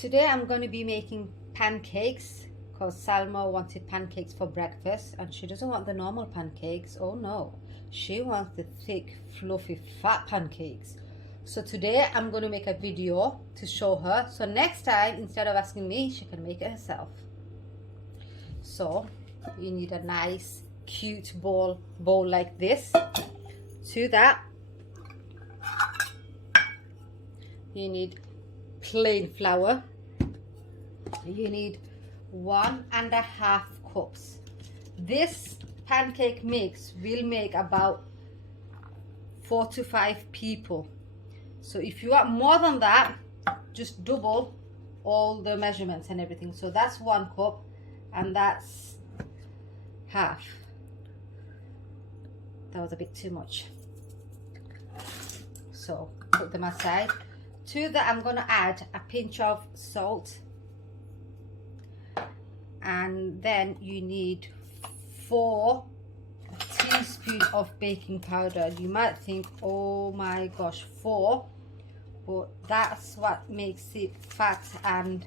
Today I'm going to be making pancakes because Salma wanted pancakes for breakfast and she doesn't want the normal pancakes. Oh no, she wants the thick, fluffy, fat pancakes. So today I'm going to make a video to show her. So next time, instead of asking me, she can make it herself. So you need a nice, cute bowl like this. To that, you need plain flour. You need 1.5 cups. This pancake mix will make about 4 to 5 people. So if you want more than that, just double all the measurements and everything. So that's 1 cup and that's half. That was a bit too much. So put them aside. To that I'm going to add a pinch of salt, and then you need 4 teaspoons of baking powder. You might think, oh my gosh, 4, but that's what makes it fat and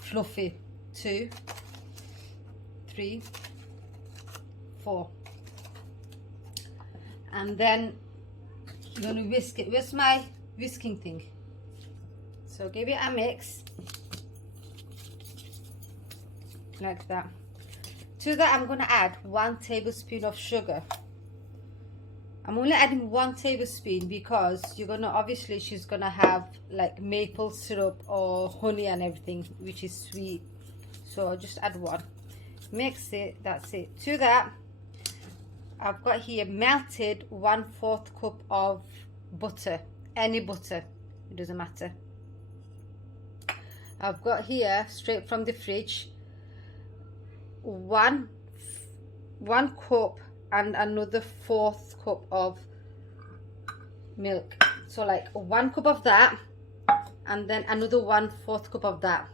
fluffy. 2, 3, 4, and then you're going to whisk it. Where's my whisking thing? So give it a mix like that. To that I'm going to add 1 tablespoon of sugar. I'm only adding 1 tablespoon because you're going to, obviously she's going to have like maple syrup or honey and everything, which is sweet. So I'll just add 1. Mix it, that's it. To that I've got here melted 1/4 cup of butter. Any butter, it doesn't matter. I've got here straight from the fridge 1 cup and another 1/4 cup of milk. So like 1 cup of that and then another 1/4 cup of that.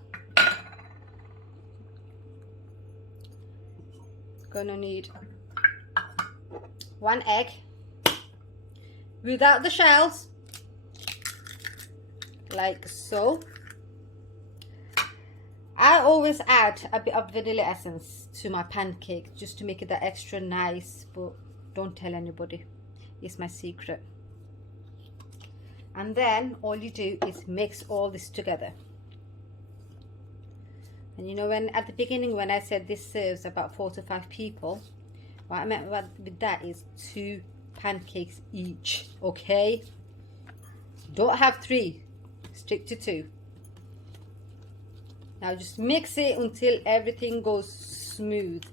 Gonna need 1 egg without the shells, like so. I always add a bit of vanilla essence to my pancake just to make it that extra nice, but don't tell anybody, it's my secret. And then all you do is mix all this together. And you know, when at the beginning when I said this serves about 4 to 5 people, what I meant with that is 2 pancakes each, okay? Don't have 3, stick to 2. Now just mix it until everything goes smooth.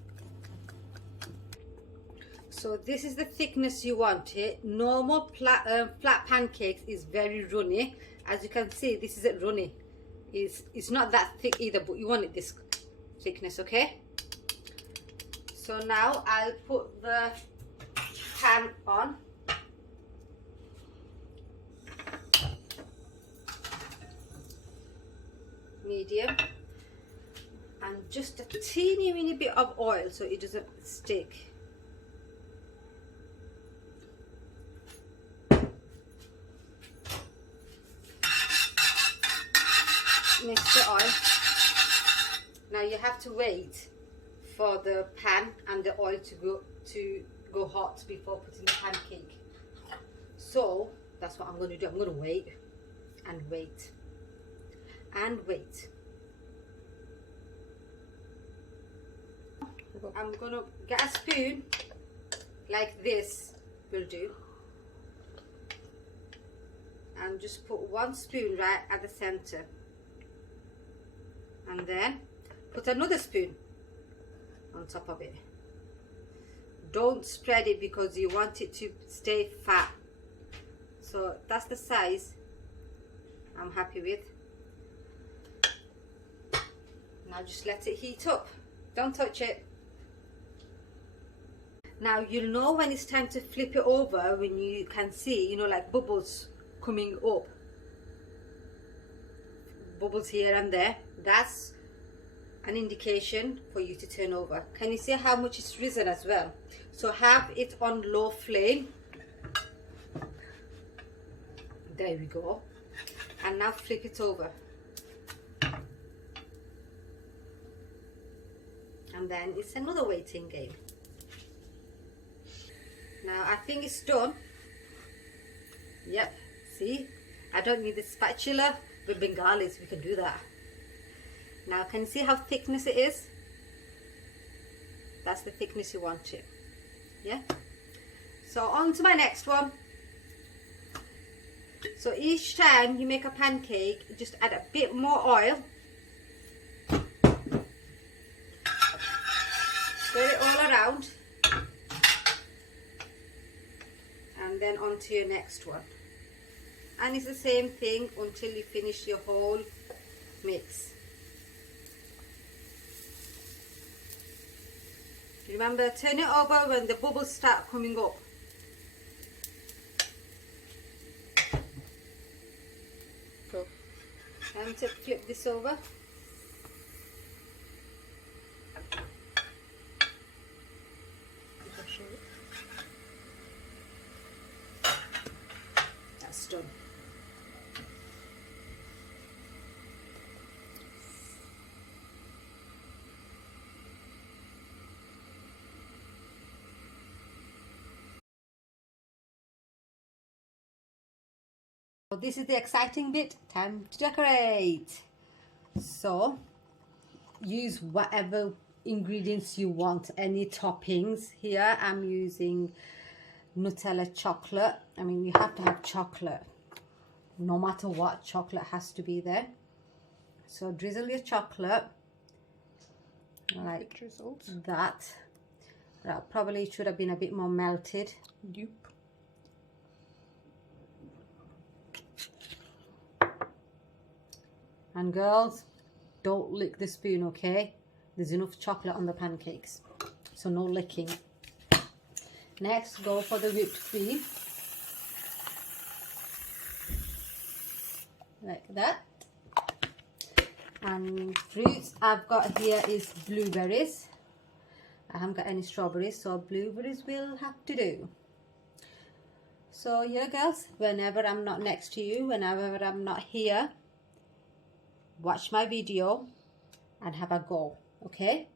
So this is the thickness you want it. Normal flat pancakes is very runny. As you can see, this isn't runny. It's not that thick either, but you want it this thickness, okay? So now I'll put the pan on. Medium. And just a teeny weeny bit of oil so it doesn't stick. Mix the oil. Now you have to wait for the pan and the oil to go hot before putting the pancake. So that's what I'm going to do. I'm going to wait and wait and wait. I'm going to get a spoon like this will do, and just put 1 spoon right at the center, and then put another spoon on top of it. Don't spread it because you want it to stay fat. So that's the size I'm happy with. Now just let it heat up. Don't touch it. Now you'll know when it's time to flip it over when you can see, you know, like bubbles coming up. Bubbles here and there. That's an indication for you to turn over. Can you see how much it's risen as well? So have it on low flame. There we go. And now flip it over. then it's another waiting game. Now I think it's done. Yep, see, I don't need the spatula. With Bengalis we can do that. Now can you see how thickness it is? That's the thickness you want it. Yeah, so on to my next one. So each time you make a pancake, just add a bit more oil. Spread it all around. And then on to your next one. And it's the same thing until you finish your whole mix. Remember, turn it over when the bubbles start coming up. Go. Time to flip this over. That's done. So this is the exciting bit. Time to decorate. So use whatever ingredients you want, any toppings. Here I'm using Nutella chocolate. I mean, you have to have chocolate. No matter what, chocolate has to be there. So drizzle your chocolate like that. That probably should have been a bit more melted. Yep. And girls, don't lick the spoon, okay? There's enough chocolate on the pancakes, so no licking. Next, go for the whipped cream. Like that. And fruits I've got here is blueberries. I haven't got any strawberries, so blueberries will have to do. So yeah, girls, whenever I'm not next to you, whenever I'm not here, watch my video and have a go, okay?